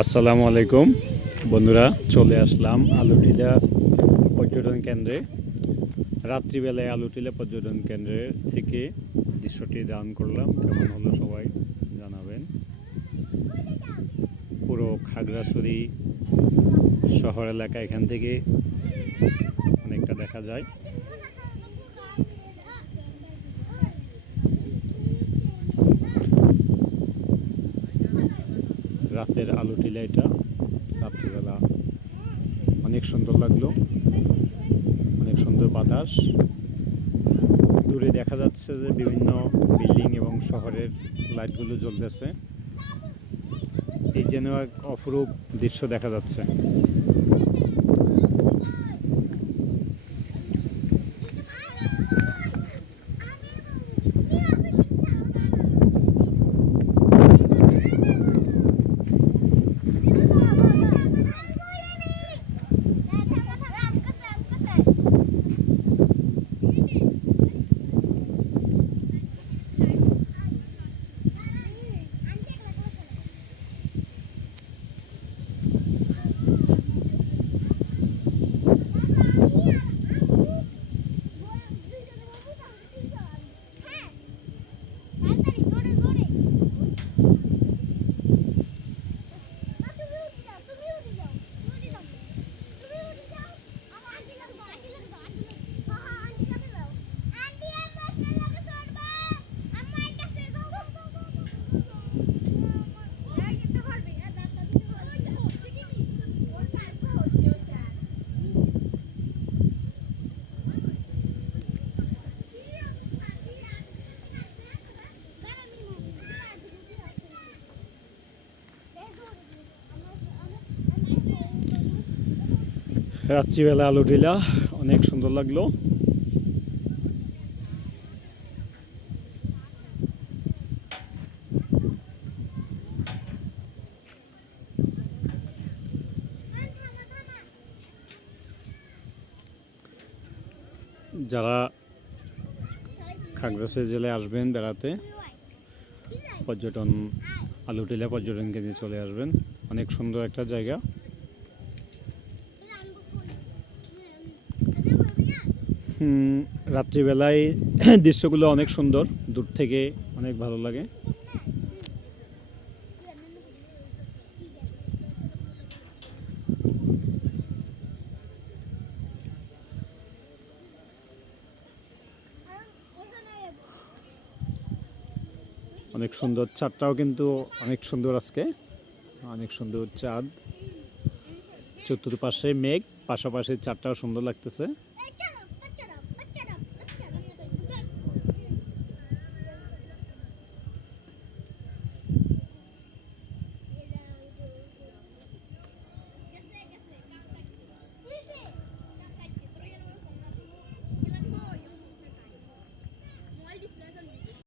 আসসালামু আলাইকুম। বন্ধুরা, চলে আসলাম আলুটিলা পর্যটন কেন্দ্রে। রাত্রিবেলায় আলুটিলা পর্যটন কেন্দ্রে থেকে দৃশ্যটি দান করলাম। কেমন হলো সবাই জানাবেন। পুরো খাগড়াছড়ি শহর এলাকা এখান থেকে অনেকটা দেখা যায়। রাতের আলো টিলা এটা রাত্রিবেলা অনেক সুন্দর লাগল। অনেক সুন্দর বাতাস। দূরে দেখা যাচ্ছে যে বিভিন্ন বিল্ডিং এবং শহরের লাইটগুলো জ্বলতেছে। এই যেন এক অপরূপ দৃশ্য দেখা যাচ্ছে। রাত্রিবেলা আলো টিলা অনেক সুন্দর লাগল। যারা খাগড়াছড়ি জেলায় আসবেন বেড়াতে, পর্যটন আলুটিলা পর্যটন কেন্দ্রে চলে আসবেন। অনেক সুন্দর একটা জায়গা। রাত্রিবেলায় দৃশ্যগুলো অনেক সুন্দর। দূর থেকে অনেক ভালো লাগে। অনেক সুন্দর চাঁদটাও কিন্তু অনেক সুন্দর আজকে। অনেক সুন্দর চাঁদ। চতুর্পাশে মেঘ, পাশাপাশি চাঁদটাও সুন্দর লাগতেছে।